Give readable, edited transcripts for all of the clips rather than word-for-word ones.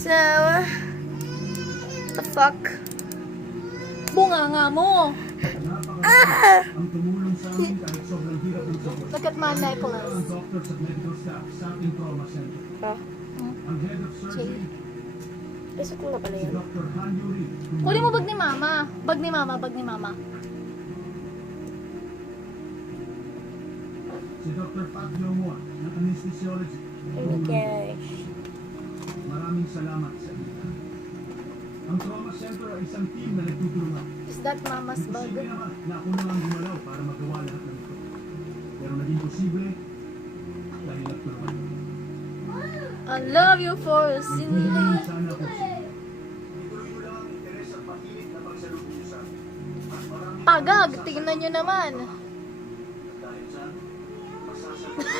So, the fuck? Bunga mo. Ah! Look at my necklace. Oh, isot mo na pala yan. Kunin mo bag ni mama. Bag ni mama, bag ni mama. Si Dr. Pat Yomon ng anesthesiology. Oh my gosh. Maraming salamat sa inyo. Ang trauma center ay isang team na nagtutulungan. Is that mama's bag? Posible naman na ako na lang gumalaw para magawa lahat ng ito. Pero naging posible dahil nagtulungan. I love you for Nagtulungan sinili. sana ako sa inyo. Ituloy mo lang ang interes at pahilig na pagsalubong sa akin. At maraming Pagag, tingnan nyo naman. dahil dyan, masasalubuhan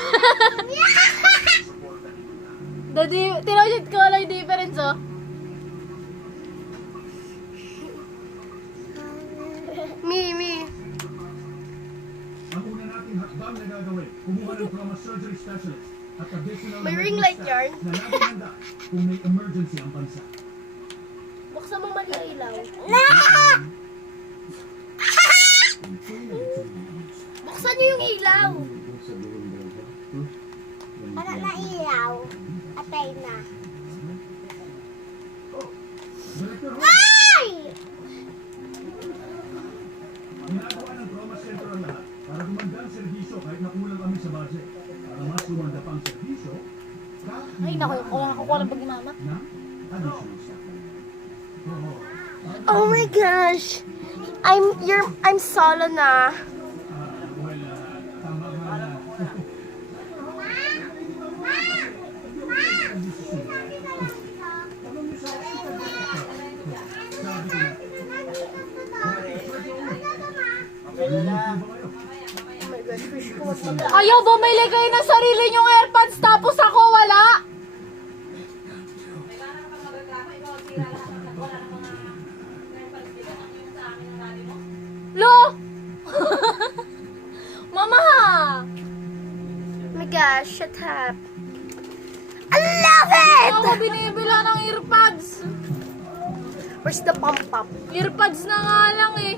ang suporta ninyo na. Tinojit ko lang yung difference, oh. Me. Ang una nating hakbang na gagawin, kumuha ng trauma surgery specialist at additional May medical ring light staff yarn. na laging handa kung may emergency ang bansa. Buksan mo man yung ilaw. Buksan niyo yung ilaw. Para na ilaw. Atay na. Director Ho, Ay! ginagawa ng trauma center ang lahat para gumanda ang serbisyo kahit nakulang kami sa budget. Para mas gumanda pang serbisyo, Ay, naku, nakukuha ng bag ni mama. na additional staff. Oo. Oh my gosh. I'm solo na. Tama nga na. Sabi ko na, Oh my gosh, wish ko wag Ayaw, bumili kayo ng sarili nyong AirPods tapos ako wala. Lo! Mama! Oh my gosh, shut up. I love it! Ako binibila ng earpods. Where's the pump? Earpods na nga lang eh.